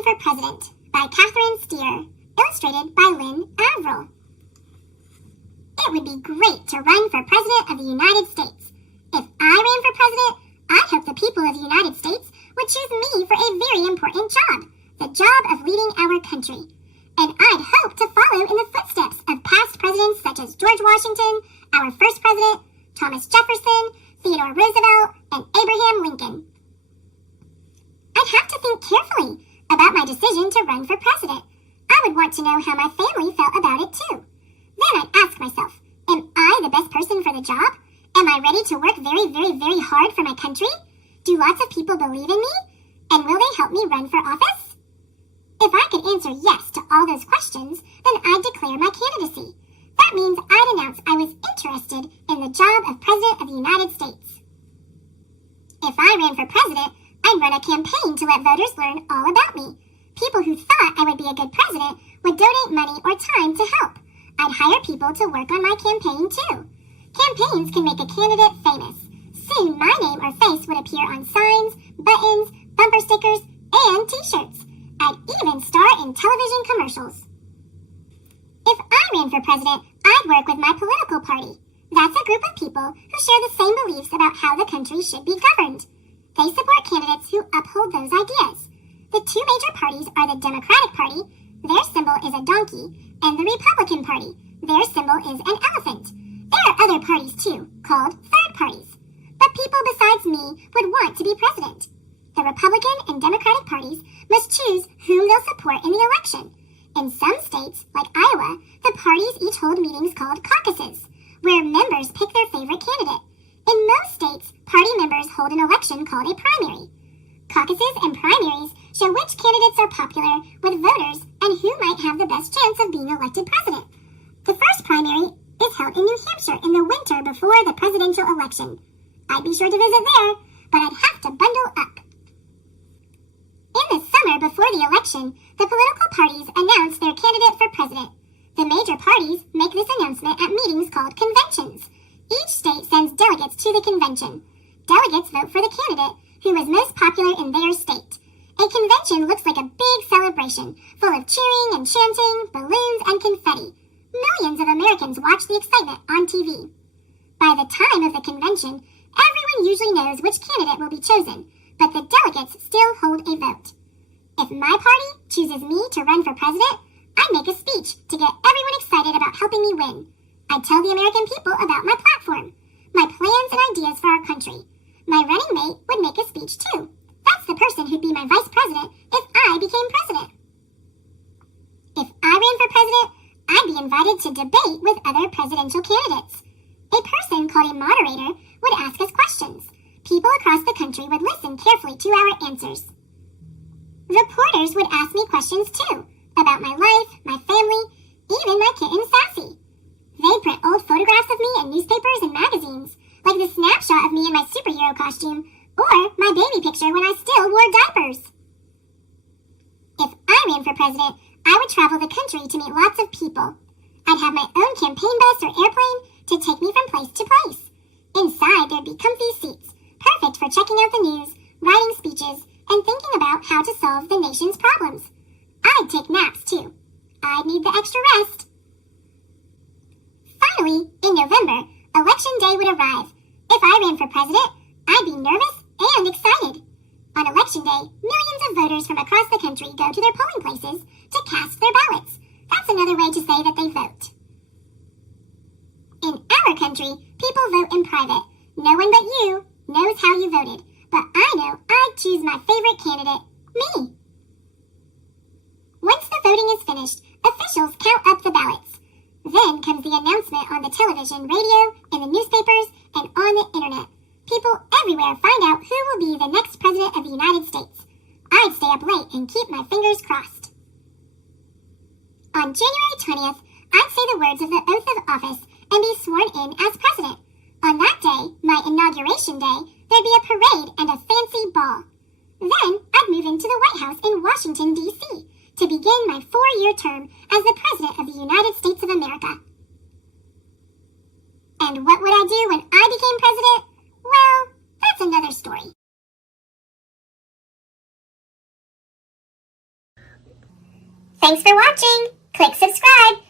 Ran for President by Catherine Stier, illustrated by Lynne Avril. It would be great to run for President of the United States. If I ran for President, I hope the people of the United States would choose me for a very important job, the job of leading our country. And I'd hope to follow in the footsteps of past presidents such as George Washington, our first president, Thomas Jefferson, Theodore Roosevelt, and Abraham Lincoln. I'd have to think carefully about my decision to run for president. I would want to know how my family felt about it too. Then I'd ask myself, am I the best person for the job? Am I ready to work very, very, very hard for my country? Do lots of people believe in me? And will they help me run for office? If I could answer yes to all those questions, then I'd declare my candidacy. That means I'd announce I was interested in the job of President of the United States. If I ran for president, I'd run a campaign to let voters learn all about me. People who thought I would be a good president would donate money or time to help. I'd hire people to work on my campaign too. Campaigns can make a candidate famous. Soon my name or face would appear on signs, buttons, bumper stickers, and t-shirts. I'd even star in television commercials. If I ran for president, I'd work with my political party. That's a group of people who share the same beliefs about how the country should be governed. They support candidates who uphold those ideas. The two major parties are the Democratic Party, their symbol is a donkey, and the Republican Party, their symbol is an elephant. There are other parties too, called third parties. But people besides me would want to be president. The Republican and Democratic parties must choose whom they'll support in the election. In some states, like Iowa, the parties each hold meetings called caucuses, where members pick their favorite candidate. In most states, party members hold an election called a primary. Caucuses and primaries show which candidates are popular with voters and who might have the best chance of being elected president. The first primary is held in New Hampshire in the winter before the presidential election. I'd be sure to visit there, but I'd have to bundle up. In the summer before the election, the political parties announce their candidate for president. The major parties make this announcement at meetings called conventions. Each state sends delegates to the convention. Delegates vote for the candidate who is most popular in their state. A convention looks like a big celebration, full of cheering and chanting, balloons, and confetti. Millions of Americans watch the excitement on TV. By the time of the convention, everyone usually knows which candidate will be chosen, but the delegates still hold a vote. If my party chooses me to run for president, I'd make a speech to get everyone excited about helping me win. I'd tell the American people about my platform, my plans and ideas for our country. My running mate would make a speech too. That's the person who'd be my vice president if I became president. If I ran for president, I'd be invited to debate with other presidential candidates. A person called a moderator would ask us questions. People across the country would listen carefully to our answers. Reporters would ask me questions too, about my life, my family, even my kitten Sassy. They'd print old photographs of me in newspapers and magazines, like the snapshot of me in my superhero costume, or my baby picture when I still wore diapers. If I ran for president, I would travel the country to meet lots of people. I'd have my own campaign bus or airplane to take me from place to place. Inside, there'd be comfy seats, perfect for checking out the news, writing speeches, and thinking about how to solve the nation's problems. I'd take naps too. I'd need the extra rest. Finally, in November, Election Day would arrive. If I ran for president, I'd be nervous and excited. On Election Day, millions of voters from across the country go to their polling places to cast their ballots. That's another way to say that they vote. In our country, people vote in private. No one but you knows how you voted, but I know I'd choose my favorite candidate, me. Once the voting is finished, officials count up the ballots. Then comes the announcement on the television, radio, in the newspapers, and on the internet. People everywhere find out who will be the next president of the United States. I'd stay up late and keep my fingers crossed. On January 20th, I'd say the words of the oath of office and be sworn in as president. On that day, my inauguration day, there'd be a parade and a fancy ball. Then I'd move into the White House in Washington, D.C., to begin my 4-year term as the President of the United States of America. And what would I do when I became president? Well, that's another story. Thanks for watching. Click subscribe.